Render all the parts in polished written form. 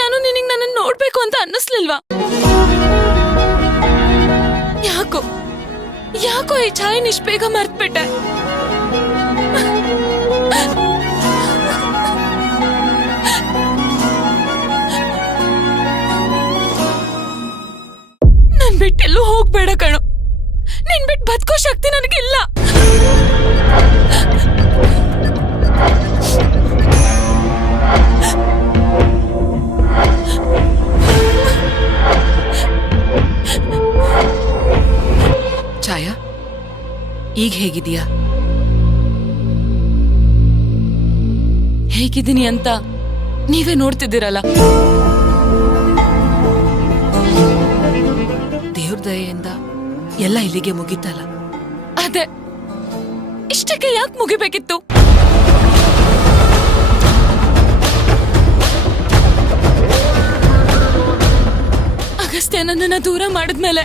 ನಾನು ನಿನಗೆ ನನ್ನನ್ನು ನೋಡ್ಬೇಕು ಅಂತ ಅನ್ನಿಸ್ಲಿಲ್ವಾ? ಯಾಕೋ ಯಾಕೋ ಈ ಛಾಯನ್ ಇಷ್ಟು ಬೇಗ ಮರ್ತ್ಬಿಟ್ಟೆ? ನನ್ ಬಿಟ್ಟೆಲ್ಲೂ ಹೋಗ್ಬೇಡ ಕಣೋ. ನಿನ್ ಬಿಟ್ಟು ಬದುಕೋ ಶಕ್ತಿ ನನಗಿಲ್ಲ. ಛಾಯಾ, ಈಗ ಹೇಗಿದೀಯಾ? ಹೇಗಿದ್ದೀನಿ ಅಂತ ನೀವೇ ನೋಡ್ತಿದ್ದೀರಲ್ಲ. ದೇವ್ರ ದಯೆಯಿಂದ ಎಲ್ಲ ಇಲ್ಲಿಗೆ ಮುಗೀತಲ್ಲ. ಅದೇ, ಇಷ್ಟಕ್ಕೆ ಯಾಕೆ ಮುಗಿಬೇಕಿತ್ತು? ಅಗಸ್ತ್ಯ ನನ್ನನ್ನ ದೂರ ಮಾಡಿದ್ಮೇಲೆ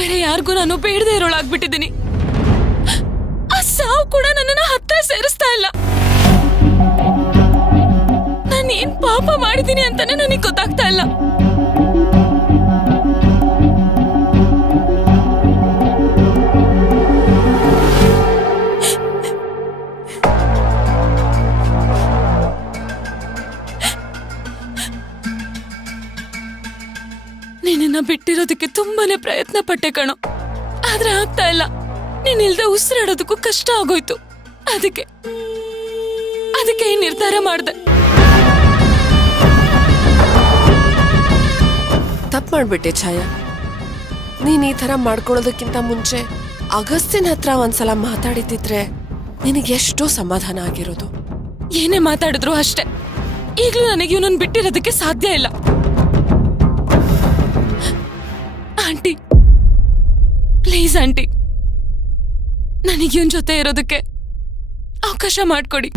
ಬೇರೆ ಯಾರಿಗೂ ನಾನು ಬೇಡದೆ ಇರೋಳಾಗ್ಬಿಟ್ಟಿದ್ದೀನಿ. ಆ ಸಾವು ಕೂಡ ನನ್ನನ್ನ ಹತ್ರ ಸೇರಿಸ್ತಾ ಇಲ್ಲ. ನಾನೇನ್ ಪಾಪ ಮಾಡಿದ್ದೀನಿ ಅಂತಾನೆ ನನಗೆ ಗೊತ್ತಾಗ್ತಾ ಇಲ್ಲ. ನಿನ್ನ ಬಿಟ್ಟಿರೋದಕ್ಕೆ ತುಂಬಾನೇ ಪ್ರಯತ್ನ ಪಟ್ಟೆ ಕಣೋ, ಆದ್ರೆ ಆಗ್ತಾ ಇಲ್ಲ. ನೀನಿಲ್ದೆ ಉಸಿರಾಡೋದಕ್ಕೂ ಕಷ್ಟ ಆಗೋಯ್ತು. ಅದಕ್ಕೆ ಈ ನಿರ್ಧಾರ ಮಾಡ್ದೆ. ತಪ್ಪು ಮಾಡ್ಬಿಟ್ಟೆ ಛಾಯಾ. ನೀನ್ ಈ ತರ ಮಾಡ್ಕೊಳ್ಳೋದಕ್ಕಿಂತ ಮುಂಚೆ ಅಗಸ್ತ್ಯನ ಹತ್ರ ಒಂದ್ಸಲ ಮಾತಾಡಿದ್ರೆ ನಿನಗೆ ಎಷ್ಟೋ ಸಮಾಧಾನ ಆಗಿರೋದು. ಏನೇ ಮಾತಾಡಿದ್ರು ಅಷ್ಟೇ. ಈಗ್ಲೂ ನನಗೆ ಇವನನ್ನು ಬಿಟ್ಟಿರೋದಕ್ಕೆ ಸಾಧ್ಯ ಇಲ್ಲ. ಆಂಟಿ, ಪ್ಲೀಸ್ ಆಂಟಿ, ನನಗೆ ಇವನ್ ಜೊತೆ ಇರೋದಕ್ಕೆ ಅವಕಾಶ ಮಾಡ್ಕೊಡಿ.